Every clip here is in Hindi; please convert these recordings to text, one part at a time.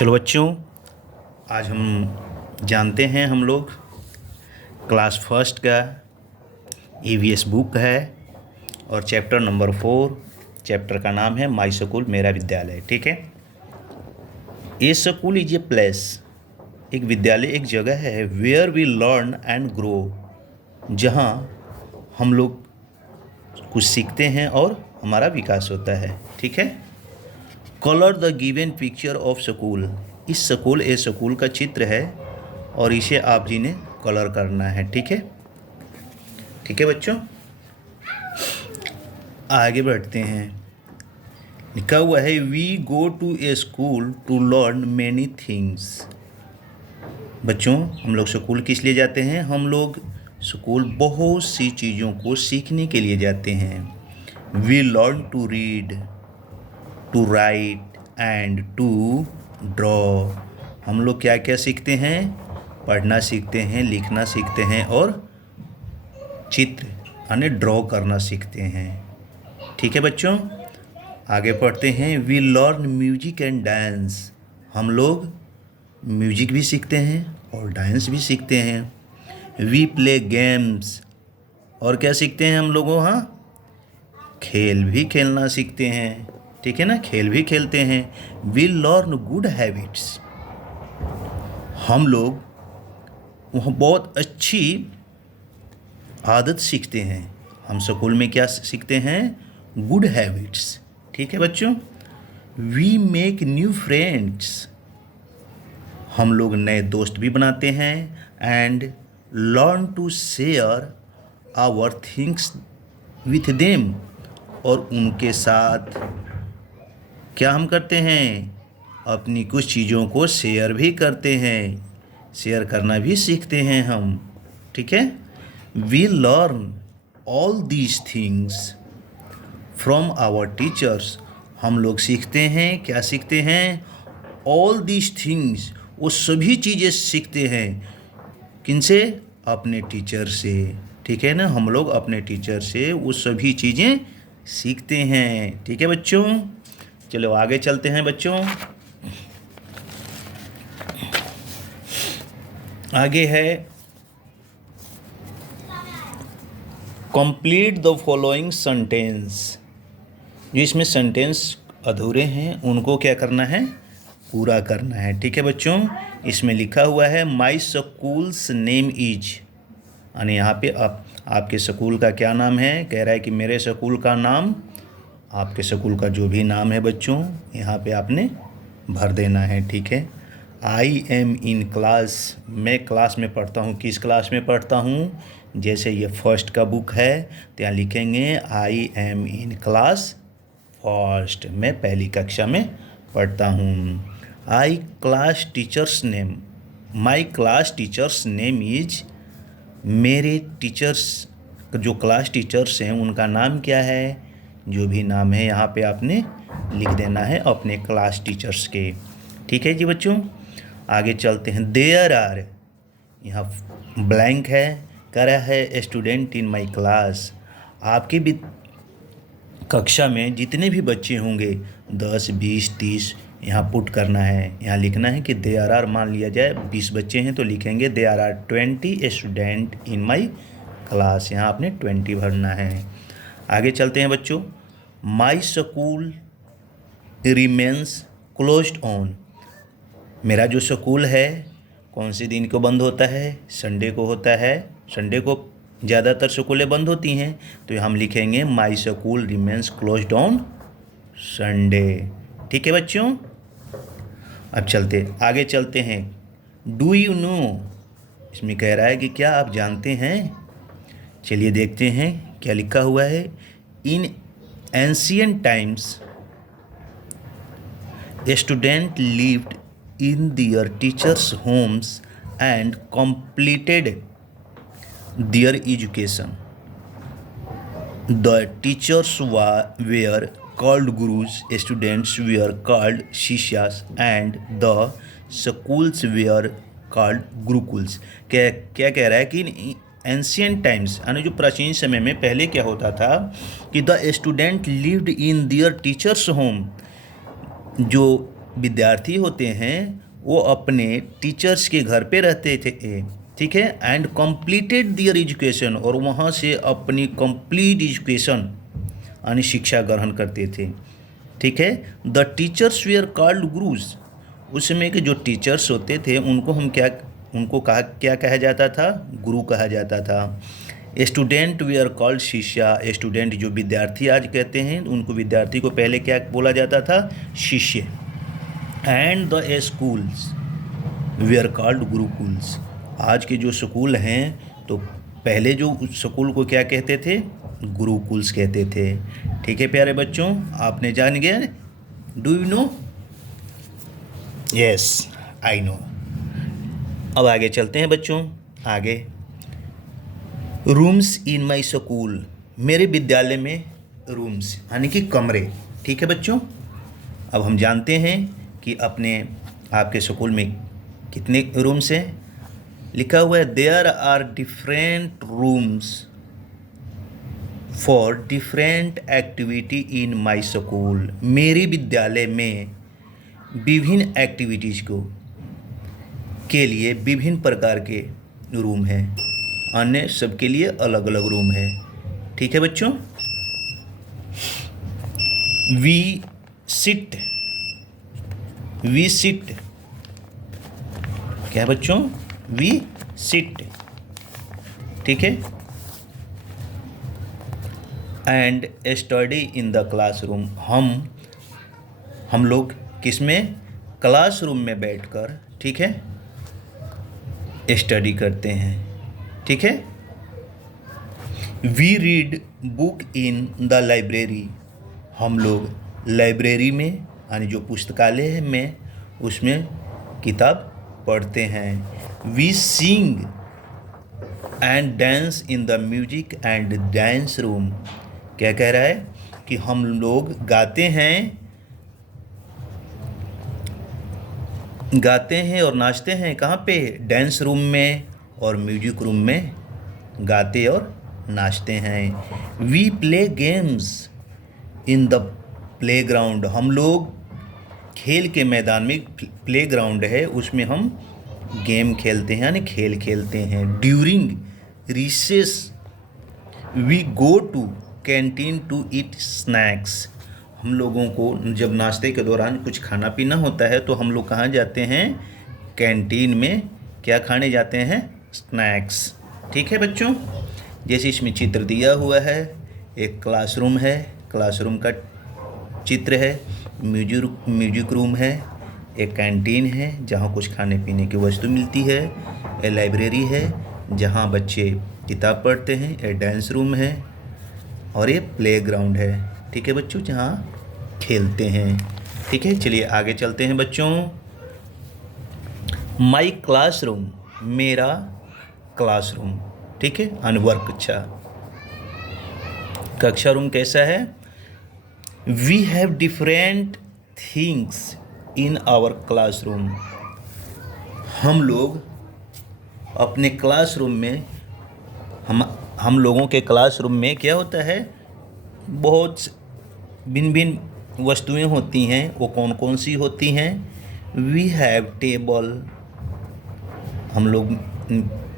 चलो बच्चों, आज हम जानते हैं हम लोग क्लास फर्स्ट का ईवीएस बुक है और चैप्टर नंबर 4। चैप्टर का नाम है माई स्कूल मेरा विद्यालय। ठीक है। A school is a place, एक विद्यालय एक जगह है, where we learn and grow, जहाँ हम लोग कुछ सीखते हैं और हमारा विकास होता है। ठीक है। Colour the given picture of school, इस स्कूल ए स्कूल का चित्र है और इसे आप जी ने कलर करना है। ठीक है। ठीक है बच्चों, आगे बढ़ते हैं। लिखा हुआ है we go to a school to learn many things. बच्चों, हम लोग स्कूल किस लिए जाते हैं? हम लोग स्कूल बहुत सी चीज़ों को सीखने के लिए जाते हैं। We learn to read, to write and to draw. हम लोग क्या क्या सीखते हैं? पढ़ना सीखते हैं, लिखना सीखते हैं और चित्र यानी ड्रॉ करना सीखते हैं। ठीक है बच्चों, आगे पढ़ते हैं। We learn music and dance, हम लोग म्यूजिक भी सीखते हैं और डांस भी सीखते हैं। वी प्ले गेम्स, और क्या सीखते हैं हम लोग? हाँ, खेल भी खेलना सीखते हैं। ठीक है ना, खेल भी खेलते हैं। वी लर्न गुड हैबिट्स, हम लोग वहाँ बहुत अच्छी आदत सीखते हैं। हम स्कूल में क्या सीखते हैं? Good habits. ठीक है बच्चों। वी मेक न्यू फ्रेंड्स, हम लोग नए दोस्त भी बनाते हैं। And learn to share our things with them, और उनके साथ क्या हम करते हैं? अपनी कुछ चीज़ों को शेयर भी करते हैं, शेयर करना भी सीखते हैं हम। ठीक है। We learn all these things from our teachers, हम लोग सीखते हैं, क्या सीखते हैं? ऑल दीज थिंग्स, वो सभी चीज़ें सीखते हैं। किनसे? अपने टीचर से। ठीक है ना, हम लोग अपने टीचर से वो सभी चीज़ें सीखते हैं। ठीक है बच्चों, चलो आगे चलते हैं बच्चों। आगे है कंप्लीट द फॉलोइंग सेंटेंस, जो इसमें सेंटेंस अधूरे हैं उनको क्या करना है? पूरा करना है। ठीक है बच्चों, इसमें लिखा हुआ है माई स्कूल्स नेम इज, यानी यहाँ पे आपके स्कूल का क्या नाम है? कह रहा है कि मेरे स्कूल का नाम, आपके स्कूल का जो भी नाम है बच्चों, यहाँ पे आपने भर देना है। ठीक है। आई एम इन क्लास, मैं क्लास में पढ़ता हूँ। किस क्लास में पढ़ता हूँ? जैसे ये फर्स्ट का बुक है तो यहाँ लिखेंगे I am in class first, मैं पहली कक्षा में पढ़ता हूँ। I class teacher's name, my class teacher's name is, मेरे टीचर्स जो क्लास टीचर्स हैं उनका नाम क्या है? जो भी नाम है यहाँ पे आपने लिख देना है अपने क्लास टीचर्स के। ठीक है जी बच्चों, आगे चलते हैं। देयर आर, यहाँ ब्लैंक है, कह रहा है स्टूडेंट इन माय क्लास, आपके भी कक्षा में जितने भी बच्चे होंगे 10, 20, 30 यहाँ पुट करना है। यहाँ लिखना है कि देयर आर, मान लिया जाए 20 बच्चे हैं तो लिखेंगे there are 20 student in my class, यहाँ आपने 20 भरना है। आगे चलते हैं बच्चों। My school remains closed on, मेरा जो स्कूल है कौन से दिन को बंद होता है? संडे को होता है। संडे को ज़्यादातर स्कूलें बंद होती हैं, तो हम लिखेंगे माई school remains closed on Sunday. ठीक है बच्चों, अब आगे चलते हैं। डू यू नो, इसमें कह रहा है कि क्या आप जानते हैं? चलिए देखते हैं क्या लिखा हुआ है। In ancient times student lived in their teachers' homes and completed their education. The teachers were called gurus, students were called शिष्यास, and the schools were called gurukuls. क्या कह रहा है कि एंशियंट टाइम्स यानी जो प्राचीन समय में पहले क्या होता था कि the student lived in their teachers home, जो विद्यार्थी होते हैं वो अपने टीचर्स के घर पे रहते थे, ठीक है, एंड कंप्लीटेड दियर एजुकेशन, और वहाँ से अपनी कंप्लीट एजुकेशन यानी शिक्षा ग्रहण करते थे, ठीक है। The teachers where called gurus, उस समय के जो टीचर्स होते थे उनको क्या कहा जाता था? गुरु कहा जाता था। स्टूडेंट वेयर कॉल्ड शिष्या, स्टूडेंट जो विद्यार्थी आज कहते हैं उनको, विद्यार्थी को पहले क्या बोला जाता था? शिष्य। And the schools where called gurukuls, आज के जो स्कूल हैं तो पहले जो स्कूल को क्या कहते थे? गुरुकुल्स कहते थे, ठीक है प्यारे बच्चों, आपने जान गया? Do you know? Yes, I know. अब आगे चलते हैं बच्चों, आगे। रूम्स इन माई स्कूल, मेरे विद्यालय में रूम्स यानी कि कमरे, ठीक है बच्चों। अब हम जानते हैं कि आपके स्कूल में कितने रूम्स हैं। लिखा हुआ है there are different rooms for different activity in my school, मेरे विद्यालय में विभिन्न एक्टिविटीज़ के लिए विभिन्न प्रकार के रूम हैं, अन्य सबके लिए अलग अलग रूम है, ठीक है बच्चों। वी सिट क्या है बच्चों? वी सिट, ठीक है। And study in the classroom, हम लोग किस में? क्लासरूम में बैठकर, ठीक है, स्टडी करते हैं, ठीक है। We read book in the library, हम लोग लाइब्रेरी में यानी जो पुस्तकालय है में उसमें किताब पढ़ते हैं। We sing and dance in the music and dance room, क्या कह रहा है कि हम लोग गाते हैं और नाचते हैं, कहाँ पे? डांस रूम में और म्यूजिक रूम में गाते और नाचते हैं। We play games in the playground, हम लोग खेल के मैदान में, प्लेग्राउंड है उसमें हम गेम खेलते हैं यानी खेल खेलते हैं। During recess we go to canteen to eat snacks, हम लोगों को जब नाश्ते के दौरान कुछ खाना पीना होता है तो हम लोग कहाँ जाते हैं? कैंटीन में क्या खाने जाते हैं? स्नैक्स, ठीक है बच्चों। जैसे इसमें चित्र दिया हुआ है, एक क्लासरूम है, क्लासरूम का चित्र है, म्यूजिक रूम है, एक कैंटीन है जहाँ कुछ खाने पीने की वस्तु मिलती है, एक लाइब्रेरी है जहाँ बच्चे किताब पढ़ते हैं, एक डांस रूम है और ये प्लेग्राउंड है, ठीक है बच्चों, जहाँ खेलते हैं, ठीक है। चलिए आगे चलते हैं बच्चों। माई क्लासरूम, मेरा क्लासरूम, ठीक है, अनवर्क, अच्छा कक्षा रूम कैसा है? We have different things in our classroom, हम लोग अपने क्लासरूम में, हम लोगों के क्लासरूम में क्या होता है? बहुत भिन्न भिन्न वस्तुएं होती हैं, वो कौन कौन सी होती हैं? वी हैव टेबल, हम लोग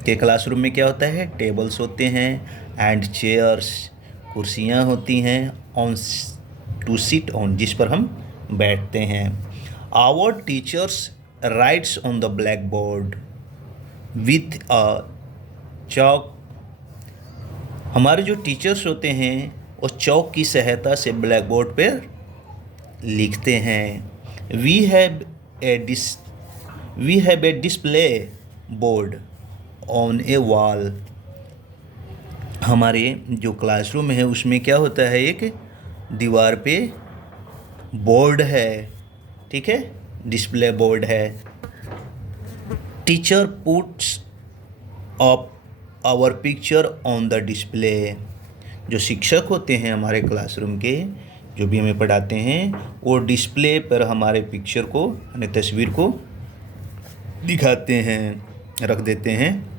के क्लासरूम में क्या होता है? टेबल्स होते हैं, एंड चेयर्स, कुर्सियां होती हैं, ऑन टू सिट ऑन, जिस पर हम बैठते हैं। Our teachers writes on the black board with a chalk, हमारे जो टीचर्स होते हैं वो चौक की सहायता से ब्लैक बोर्ड पर लिखते हैं। We have a display board on a wall, हमारे जो क्लासरूम है उसमें क्या होता है? एक दीवार पे बोर्ड है, ठीक है, डिस्प्ले बोर्ड है। Teacher puts up our picture on the display, जो शिक्षक होते हैं हमारे क्लासरूम के, जो भी हमें पढ़ाते हैं, वो डिस्प्ले पर हमारे पिक्चर को यानी तस्वीर को दिखाते हैं, रख देते हैं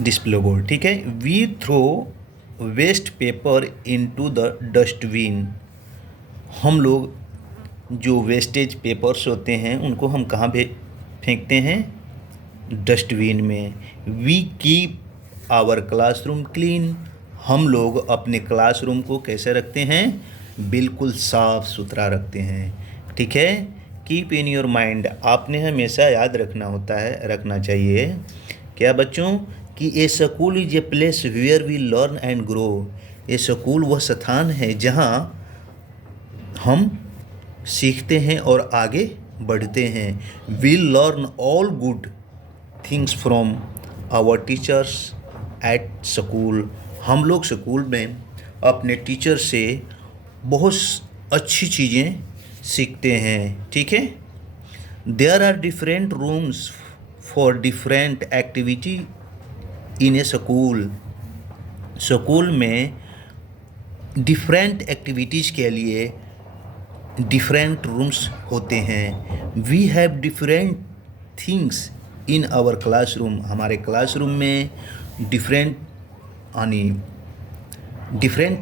डिस्प्ले बोर्ड, ठीक है। We throw waste paper into the dustbin, हम लोग जो वेस्टेज पेपर्स होते हैं उनको हम कहाँ पे फेंकते हैं? डस्टबिन में। We keep our classroom clean. हम लोग अपने क्लासरूम को कैसे रखते हैं? बिल्कुल साफ सुथरा रखते हैं। ठीक है, कीप इन योर माइंड, आपने हमेशा याद रखना चाहिए क्या बच्चों कि a school is a place where we learn and grow. ये स्कूल वह स्थान है जहाँ हम सीखते हैं और आगे बढ़ते हैं। We learn all good things from our teachers at school. हम लोग स्कूल में अपने टीचर से बहुत अच्छी चीज़ें सीखते हैं। ठीक है, there are different rooms for different activity in a school. School में डिफरेंट एक्टिविटीज़ के लिए डिफरेंट रूम्स होते हैं। We have different things in our classroom. हमारे क्लासरूम में डिफरेंट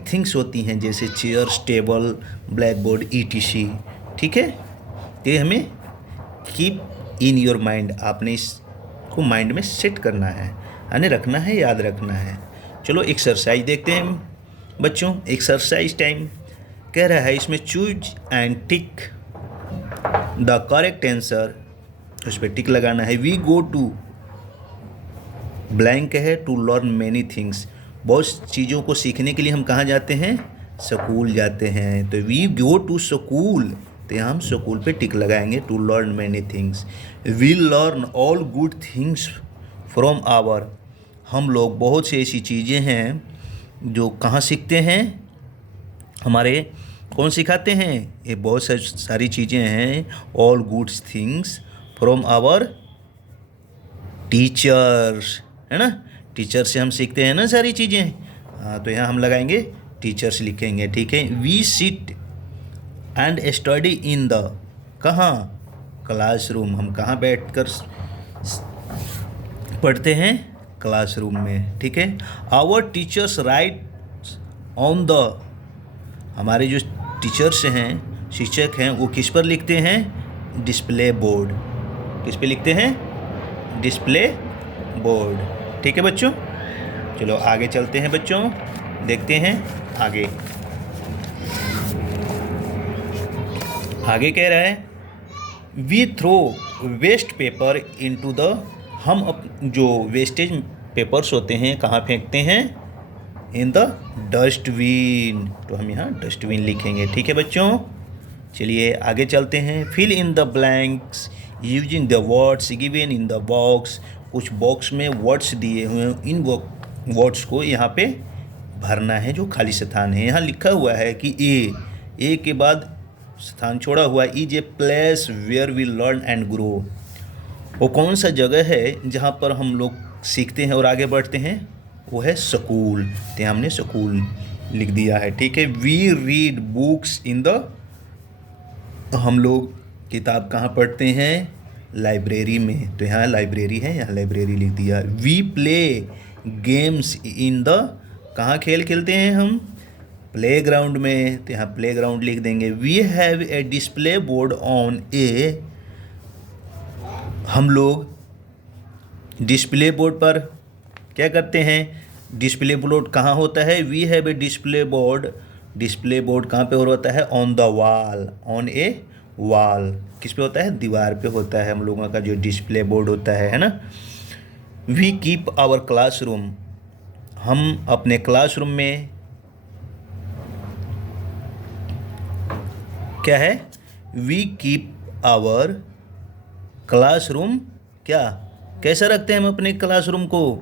थिंग्स होती हैं, जैसे chairs, table, black board, ETC। ठीक है, ये हमें कीप इन योर माइंड, आपने इसको माइंड में सेट करना है, यानी रखना है, याद रखना है। चलो एक्सरसाइज देखते हैं बच्चों। एक्सरसाइज टाइम कह रहा है इसमें choose and tick the correct answer, उस पर टिक लगाना है। वी गो टू ब्लैंक है टू लर्न मैनी थिंग्स। बहुत चीज़ों को सीखने के लिए हम कहाँ जाते हैं? स्कूल जाते हैं। तो वी गो टू स्कूल, तो यहाँ हम स्कूल पे टिक लगाएंगे, to learn many things. We learn all good things from our. हम लोग बहुत सी ऐसी चीज़ें हैं जो कहाँ सीखते हैं? हमारे कौन सिखाते हैं? ये बहुत सारी चीज़ें हैं, all good things from our teachers, है ना। टीचर से हम सीखते हैं ना सारी चीज़ें। हाँ, तो यहाँ हम लगाएंगे टीचर्स लिखेंगे। ठीक है, we sit and study in the, कहाँ? क्लासरूम। हम कहाँ बैठकर पढ़ते हैं? क्लासरूम में। ठीक है, our teachers write on the, हमारे जो टीचर्स हैं, शिक्षक हैं, वो किस पर लिखते हैं? Display board. किस पे लिखते हैं? Display board. ठीक है बच्चों, चलो आगे चलते हैं बच्चों, देखते हैं आगे। आगे कह रहा है we throw waste paper into the, हम जो वेस्टेज पेपर्स होते हैं कहाँ फेंकते हैं? In the dustbin. तो हम यहाँ डस्टबिन लिखेंगे। ठीक है बच्चों, चलिए आगे चलते हैं। Fill in the blanks using the words given in the box. कुछ बॉक्स में वर्ड्स दिए हुए हैं, इन वर्ड्स को यहाँ पे भरना है जो खाली स्थान है। यहाँ लिखा हुआ है कि ए के बाद स्थान छोड़ा हुआ is a place where we learn and grow. वो कौन सा जगह है जहाँ पर हम लोग सीखते हैं और आगे बढ़ते हैं? वो है स्कूल। तो हमने स्कूल लिख दिया है। ठीक है, we read books in the, हम लोग किताब कहाँ पढ़ते हैं? लाइब्रेरी में। तो यहाँ लाइब्रेरी है, यहाँ लाइब्रेरी लिख दिया। We play games in the, कहाँ खेल खेलते हैं हम? प्ले ग्राउंड में। तो यहाँ प्ले ग्राउंड लिख देंगे। We have a display board on a, हम लोग डिस्प्ले बोर्ड पर क्या करते हैं? डिस्प्ले बोर्ड कहाँ होता है? We have a display board, display board कहाँ पे और होता है? On the wall, on a wall. किस पे होता है? दीवार पे होता है हम लोगों का जो डिस्प्ले बोर्ड होता है ना। वी कीप आवर क्लासरूम, हम अपने क्लासरूम में क्या है? वी कीप आवर क्लासरूम, क्या कैसा रखते हैं हम अपने क्लासरूम को?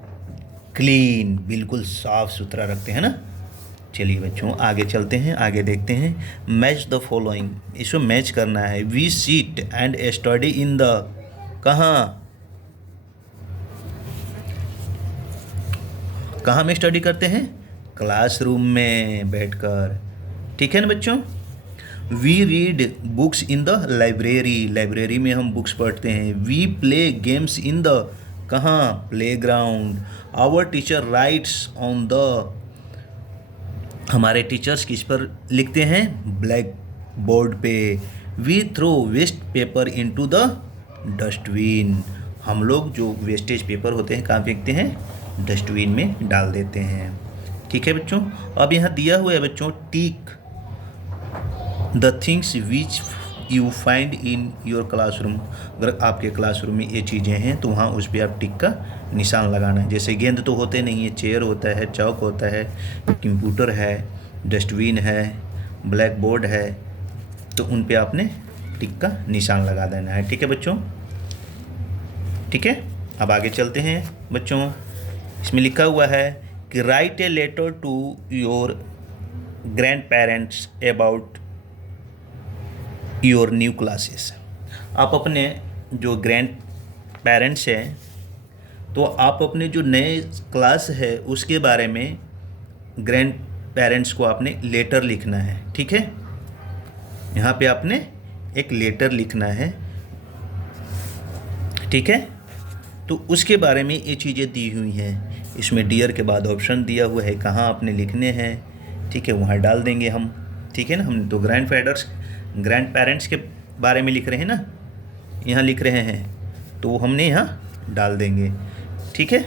क्लीन, बिल्कुल साफ सुथरा रखते हैं ना। चलिए बच्चों आगे चलते हैं, आगे देखते हैं। मैच द फॉलोइंग, इसको मैच करना है। We seat and study in the, कहाँ में स्टडी करते हैं? क्लासरूम में बैठकर। ठीक है ना बच्चों। We read books in the library, library में हम बुक्स पढ़ते हैं। We play games in the, कहाँ? Playground. Our teacher writes on the, हमारे टीचर्स किस पर लिखते हैं? ब्लैक बोर्ड पे we throw waste paper into the dustbin. हम लोग जो वेस्टेज पेपर होते हैं कहाँ फेंकते हैं? डस्टबिन में डाल देते हैं। ठीक है बच्चों। अब यहाँ दिया हुआ है बच्चों, tick the things which you find in your classroom. अगर आपके क्लासरूम में ये चीज़ें हैं तो वहाँ उस पर आप टिक का निशान लगाना है। जैसे गेंद तो होते नहीं है, चेयर होता है, चौक होता है, कंप्यूटर है, डस्टबिन है, ब्लैक बोर्ड है, तो उन पे आपने टिक का निशान लगा देना है। ठीक है बच्चों। ठीक है, अब आगे चलते हैं बच्चों। इसमें लिखा हुआ है कि write a letter to your grand parents about your new classes. आप अपने जो ग्रैंड पेरेंट्स हैं तो आप अपने जो नए क्लास है उसके बारे में ग्रैंड पेरेंट्स को आपने लेटर लिखना है। ठीक है, यहाँ पे आपने एक लेटर लिखना है। ठीक है, तो उसके बारे में ये चीज़ें दी हुई हैं। इसमें डियर के बाद ऑप्शन दिया हुआ है कहाँ आपने लिखने हैं। ठीक है, वहाँ डाल देंगे हम। ठीक है ना, हम तो ग्रैंड पेरेंट्स के बारे में लिख रहे हैं ना, यहाँ लिख रहे हैं, तो हमने यहाँ डाल देंगे। ठीक है,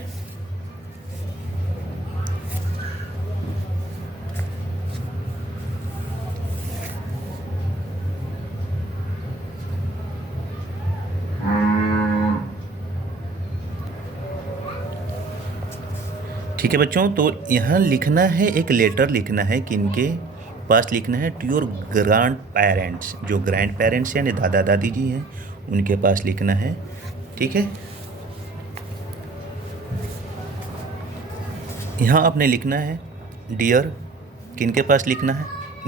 ठीक है बच्चों। तो यहाँ लिखना है, एक लेटर लिखना है, किनके पास लिखना है? To your grand parents. जो ग्रैंड पेरेंट्स यानी दादा दादी जी हैं उनके पास लिखना है। ठीक है, यहाँ आपने लिखना है डियर, किनके पास लिखना है?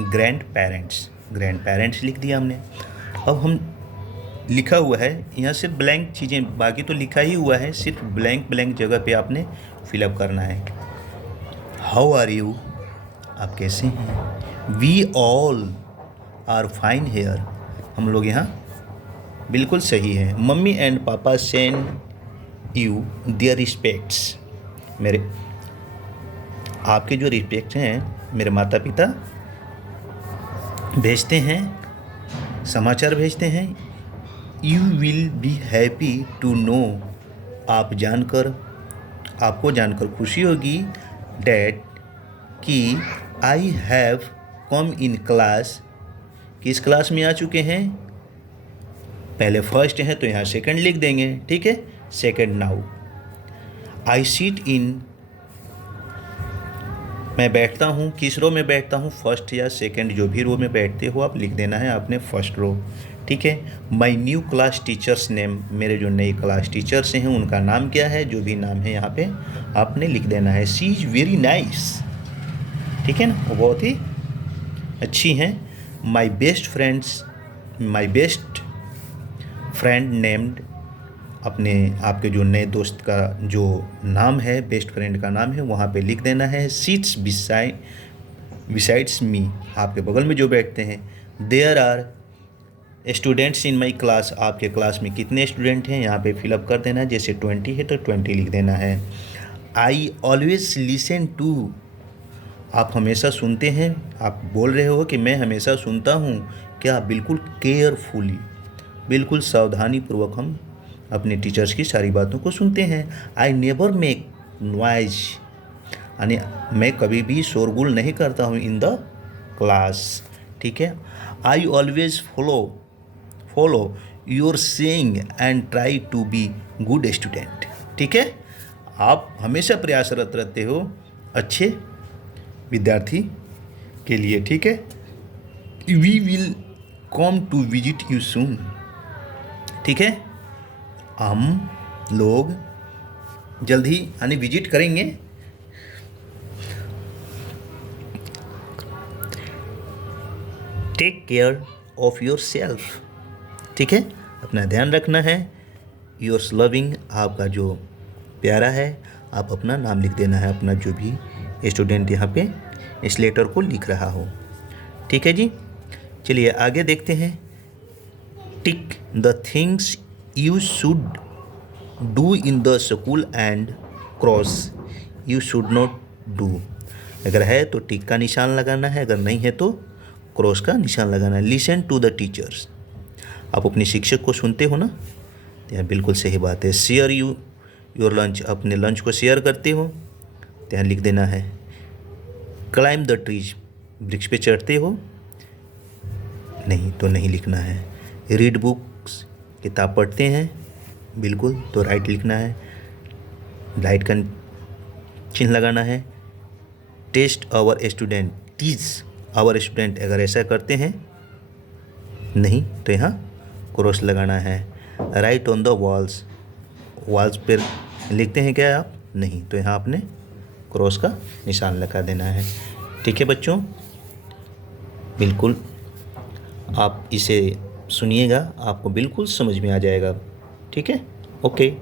ग्रैंड पेरेंट्स लिख दिया हमने। अब हम लिखा हुआ है यहाँ सिर्फ ब्लैंक चीज़ें, बाकी तो लिखा ही हुआ है, सिर्फ ब्लैंक जगह पे आपने फिलअप करना है। हाउ आर यू, आप कैसे हैं? We all are fine here, हम लोग यहाँ बिल्कुल सही हैं। Mummy and papa send you their respects, मेरे आपके जो रिस्पेक्ट हैं मेरे माता पिता भेजते हैं, समाचार भेजते हैं। You will be happy to know, आपको जानकर खुशी होगी, डैट कि I have come in class, किस क्लास में आ चुके हैं? पहले फर्स्ट है तो यहाँ सेकंड लिख देंगे। ठीक है, सेकंड नाउ। आई सीट इन, मैं बैठता हूँ, किस रो में बैठता हूँ? फर्स्ट या सेकंड, जो भी रो में बैठते हो आप लिख देना है आपने फर्स्ट रो। ठीक है, my new class teacher's name, मेरे जो नए क्लास टीचर्स हैं उनका नाम क्या है? जो भी नाम है यहाँ पे आपने लिख देना है। शी इज़ वेरी नाइस, ठीक है ना, वो बहुत ही अच्छी हैं। माई बेस्ट फ्रेंड नेम्ड, अपने आपके जो नए दोस्त का जो नाम है, बेस्ट फ्रेंड का नाम है, वहाँ पे लिख देना है। सीट्स बिसाइड्स मी, आपके बगल में जो बैठते हैं। There are students in my class, आपके क्लास में कितने स्टूडेंट हैं यहाँ पे फिलअप कर देना है। जैसे 20 है तो 20 लिख देना है। आई ऑलवेज लिसन टू, आप हमेशा सुनते हैं, आप बोल रहे हो कि मैं हमेशा सुनता हूँ क्या? बिल्कुल केयरफुली, बिल्कुल सावधानीपूर्वक हम अपने टीचर्स की सारी बातों को सुनते हैं। आई नेवर मेक नॉइज, यानी मैं कभी भी शोरगुल नहीं करता हूँ इन द क्लास। ठीक है, I always follow your saying and try to be good student. ठीक है, आप हमेशा प्रयासरत रहते हो अच्छे विद्यार्थी के लिए। ठीक है, we will come to visit you soon, ठीक है, हम लोग जल्द ही यानी विजिट करेंगे। Take care of your self, ठीक है, अपना ध्यान रखना है। योर्स लविंग, आपका जो प्यारा है, आप अपना नाम लिख देना है, अपना जो भी स्टूडेंट यहाँ पे इस लेटर को लिख रहा हो। ठीक है जी, चलिए आगे देखते हैं। Tick the things you should do in the school and cross you should not do, अगर है तो टिक का निशान लगाना है, अगर नहीं है तो क्रॉस का निशान लगाना है। लिसन टू द टीचर्स, आप अपने शिक्षक को सुनते हो ना, तो यहाँ बिल्कुल सही बात है। शेयर योर लंच, अपने लंच को शेयर करते हो, तो यहाँ लिख देना है। क्लाइंब द ट्रीज, वृक्ष पे चढ़ते हो, नहीं तो नहीं लिखना है। रीड बुक्स, किताब पढ़ते हैं, बिल्कुल तो राइट लिखना है। राइट का चिन्ह लगाना है। Test our student, tease our student, अगर ऐसा करते हैं नहीं तो यहाँ क्रॉस लगाना है। Right on the walls, walls पर लिखते हैं क्या आप, नहीं तो यहाँ आपने क्रॉस का निशान लगा देना है। ठीक है बच्चों, बिल्कुल आप इसे सुनिएगा, आपको बिल्कुल समझ में आ जाएगा। ठीक है, ओके।